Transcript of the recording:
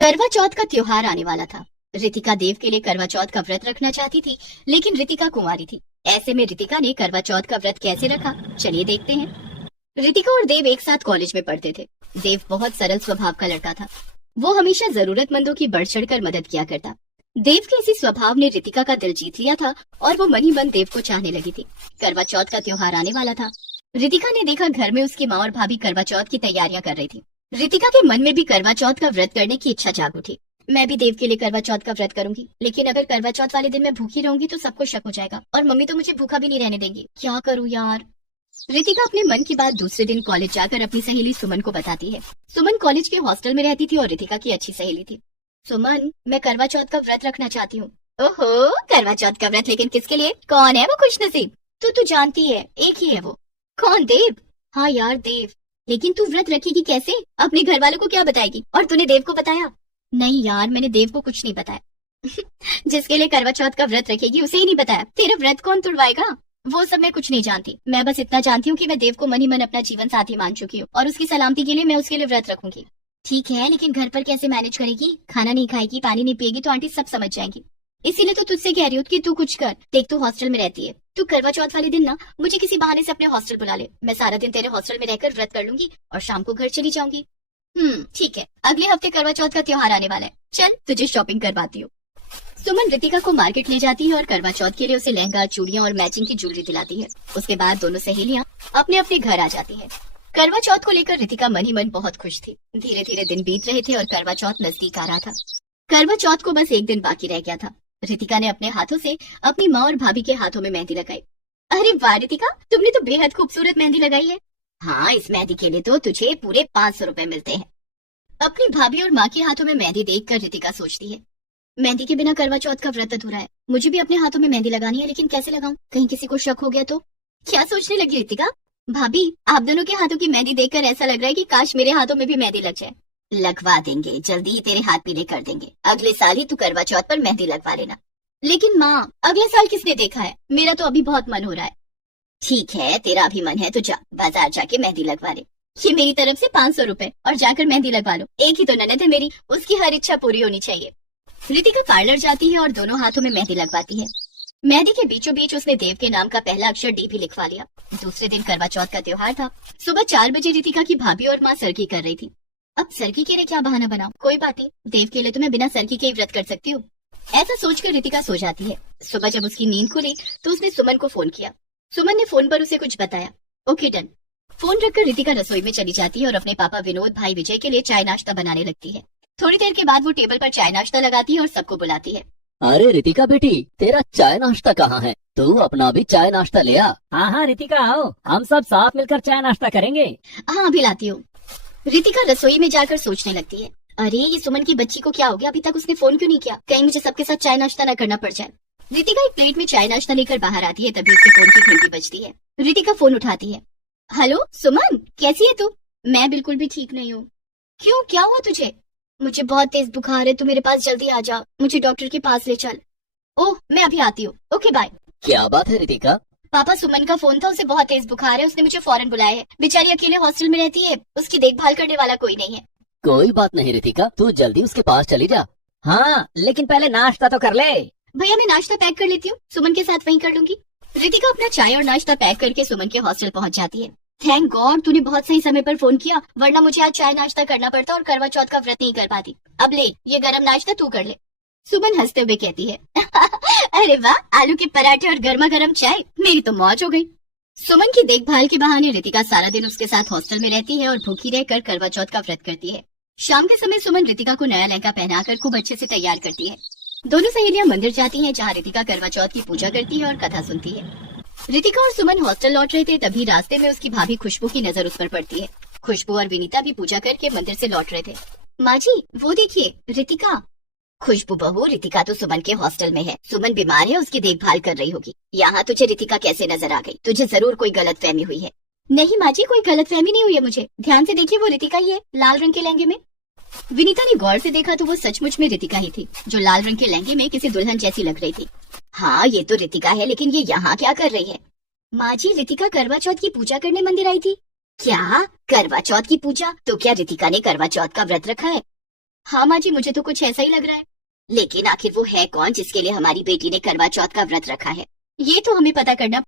करवा चौथ का त्योहार आने वाला था। रितिका देव के लिए करवा चौथ का व्रत रखना चाहती थी, लेकिन रितिका कुंवारी थी। ऐसे में रितिका ने करवा चौथ का व्रत कैसे रखा, चलिए देखते हैं। रितिका और देव एक साथ कॉलेज में पढ़ते थे। देव बहुत सरल स्वभाव का लड़का था। वो हमेशा जरूरतमंदों की बढ़ चढ़कर मदद किया करता। देव के इसी स्वभाव ने रितिका का दिल जीत लिया था और वो मन ही मन देव को चाहने लगी थी। करवा चौथ का त्योहार आने वाला था। रितिका ने देखा घर में उसकी माँ और भाभी करवा चौथ की तैयारियां कर रही थी। रितिका के मन में भी करवा चौथ का व्रत करने की इच्छा जाग उठी। मैं भी देव के लिए करवा चौथ का व्रत करूंगी, लेकिन अगर करवा चौथ वाले दिन मैं भूखी रहूंगी तो सबको शक हो जाएगा और मम्मी तो मुझे भूखा भी नहीं रहने देंगी। क्या करूं यार। रितिका अपने मन की बात दूसरे दिन कॉलेज जाकर अपनी सहेली सुमन को बताती है। सुमन कॉलेज के हॉस्टल में रहती थी और रितिका की अच्छी सहेली थी। सुमन, मैं करवा चौथ का व्रत रखना चाहती हूँ। ओहो, करवा चौथ का व्रत, लेकिन किसके लिए? कौन है वो खुशनसीब? तू जानती है, एक ही है वो। कौन? देव? हाँ यार, देव। लेकिन तू व्रत रखेगी कैसे? अपने घर वालों को क्या बताएगी? और तूने देव को बताया? नहीं यार, मैंने देव को कुछ नहीं बताया। जिसके लिए करवा चौथ का व्रत रखेगी उसे ही नहीं बताया। तेरा व्रत कौन तुड़वाएगा? वो सब मैं कुछ नहीं जानती। मैं बस इतना जानती हूँ कि मैं देव को मन ही मन अपना जीवन साथी मान चुकी हूँ और उसकी सलामती के लिए मैं उसके लिए व्रत रखूंगी। ठीक है, लेकिन घर पर कैसे मैनेज करेगी? खाना नहीं खाएगी, पानी नहीं पिएगी तो आंटी सब समझ जाएंगी। इसीलिए तो तुझसे कह रही हूँ कि तू कुछ कर। देख, तू हॉस्टल में रहती है। तू करवा चौथ वाले दिन ना मुझे किसी बहाने से अपने हॉस्टल बुला ले। मैं सारा दिन तेरे हॉस्टल में रहकर व्रत कर लूंगी और शाम को घर चली जाऊंगी। ठीक है। अगले हफ्ते करवा चौथ का त्योहार आने वाला है। चल, तुझे शॉपिंग करवाती हूँ। सुमन रितिका को मार्केट ले जाती है और करवा चौथ के लिए उसे लहंगा, चूड़ियां और मैचिंग की ज्वेलरी दिलाती है। उसके बाद दोनों सहेलियां अपने अपने घर आ जाती है। करवा चौथ को लेकर रितिका मन ही मन बहुत खुश थी। धीरे धीरे दिन बीत रहे थे और करवा चौथ नजदीक आ रहा था। करवा चौथ को बस एक दिन बाकी रह गया था। रितिका ने अपने हाथों से अपनी माँ और भाभी के हाथों में मेहंदी लगाई। अरे वाह रितिका, तुमने तो बेहद खूबसूरत मेहंदी लगाई है। हाँ, इस मेहंदी के लिए तो तुझे पूरे 500 रुपए मिलते हैं। अपनी भाभी और माँ के हाथों में मेहंदी देखकर रितिका सोचती है, मेहंदी के बिना करवा चौथ का व्रत अधूरा है। मुझे भी अपने हाथों में मेहंदी लगानी है, लेकिन कैसे लगाऊं? कहीं किसी को शक हो गया तो? क्या सोचने लगी रितिका? भाभी, आप दोनों के हाथों की मेहंदी देखकर ऐसा लग रहा है कि काश मेरे हाथों में भी मेहंदी लग जाए। लगवा देंगे, जल्दी ही तेरे हाथ पीले कर देंगे। अगले साल ही तू करवा चौथ पर मेहंदी लगवा लेना। लेकिन माँ, अगले साल किसने देखा है? मेरा तो अभी बहुत मन हो रहा है। ठीक है, तेरा अभी मन है तो जा बाजार जाके मेहंदी लगवा ले। ये मेरी तरफ से 500 रुपए और जाकर मेहंदी लगवा लो। एक ही तो ननद है मेरी, उसकी हर इच्छा पूरी होनी चाहिए। रितिका पार्लर जाती है और दोनों हाथों में मेहंदी लगवाती है। मेहंदी के बीचों बीच उसने देव के नाम का पहला अक्षर डी भी लिखवा लिया। दूसरे दिन करवा चौथ का त्योहार था। सुबह 4 बजे रितिका की भाभी और माँ सरगी कर रही थी। अब सरगी के लिए क्या बहाना बनाऊं? कोई बात नहीं, देव के लिए तो मैं बिना सरगी के ही व्रत कर सकती हूँ। ऐसा सोचकर रितिका सो जाती है। सुबह जब उसकी नींद खुली तो उसने सुमन को फोन किया। सुमन ने फोन पर उसे कुछ बताया। Okay done. फोन रखकर रितिका रसोई में चली जाती है और अपने पापा विनोद, भाई विजय के लिए चाय नाश्ता बनाने लगती है। थोड़ी देर के बाद वो टेबल पर चाय नाश्ता लगाती है और सबको बुलाती है। अरे रितिका बेटी, तेरा चाय नाश्ता कहाँ है? तू अपना भी चाय नाश्ता ले आ। हाँ हाँ रितिका, आओ, हम सब साथ मिलकर चाय नाश्ता करेंगे। हाँ, अभी लाती हूँ। रितिका रसोई में जाकर सोचने लगती है, अरे ये सुमन की बच्ची को क्या हो गया? अभी तक उसने फोन क्यों नहीं किया? कहीं मुझे सबके साथ चाय नाश्ता न करना पड़ जाए। रितिका एक प्लेट में चाय नाश्ता लेकर बाहर आती है, तभी उसके फोन की घंटी बजती है। रितिका फोन उठाती है। हेलो सुमन, कैसी है तू? मैं बिल्कुल भी ठीक नहीं हूँ। क्यों, क्या हुआ तुझे? मुझे बहुत तेज बुखार है, तू मेरे पास जल्दी आ जा। मुझे डॉक्टर के पास ले चल। ओह, मैं अभी आती हूँ। Okay bye. क्या बात है रितिका? पापा, सुमन का फोन था, उसे बहुत तेज बुखार है, उसने मुझे फौरन बुलाया है। बेचारी अकेले हॉस्टल में रहती है, उसकी देखभाल करने वाला कोई नहीं है। कोई बात नहीं रितिका, तू जल्दी उसके पास चली जा। हाँ, लेकिन पहले नाश्ता तो कर ले। भैया, मैं नाश्ता पैक कर लेती हूँ, सुमन के साथ वहीं कर लूंगी। रितिका अपना चाय और नाश्ता पैक करके सुमन के हॉस्टल पहुंच जाती है। थैंक गॉड, तूने बहुत सही समय पर फोन किया, वरना मुझे आज चाय नाश्ता करना पड़ता और करवा चौथ का व्रत नहीं कर पाती। अब ले, ये गरम नाश्ता तू कर ले। सुमन हंसते हुए कहती है, अरे वाह, आलू के पराठे और गर्मा गर्म चाय, मेरी तो मौज हो गई। सुमन की देखभाल के बहाने रितिका सारा दिन उसके साथ हॉस्टल में रहती है और भूखी रहकर करवा चौथ का व्रत करती है। शाम के समय सुमन रितिका को नया लहंगा पहनाकर खूब अच्छे से तैयार करती है। दोनों सहेलियां मंदिर जाती हैं, जहां रितिका करवा चौथ की पूजा करती है और कथा सुनती है। रितिका और सुमन हॉस्टल लौट रहे थे, तभी रास्ते में उसकी भाभी खुशबू की नजर उस पर पड़ती है। खुशबू और विनीता भी पूजा करके मंदिर से लौट रहे थे। माँ जी, वो देखिए रितिका। खुशबू बहू, रितिका तो सुमन के हॉस्टल में है। सुमन बीमार है, उसकी देखभाल कर रही होगी। यहाँ तुझे रितिका कैसे नजर आ गई? तुझे जरूर कोई गलतफहमी हुई है। नहीं माँ जी, कोई गलतफहमी नहीं हुई है मुझे। ध्यान से देखिए, वो रितिका ही है, लाल रंग के लहंगे में। विनीता ने गौर से देखा तो वो सचमुच में रितिका ही थी, जो लाल रंग के लहंगे में किसी दुल्हन जैसी लग रही थी। हाँ, ये तो रितिका है, लेकिन ये यहाँ क्या कर रही है? माँ जी, रितिका करवा चौथ की पूजा करने मंदिर आई थी। क्या? करवा चौथ की पूजा? तो क्या रितिका ने करवा चौथ का व्रत रखा है? हाँ माँ जी, मुझे तो कुछ ऐसा ही लग रहा है। लेकिन आखिर वो है कौन जिसके लिए हमारी बेटी ने करवा चौथ का व्रत रखा है, ये तो हमें पता करना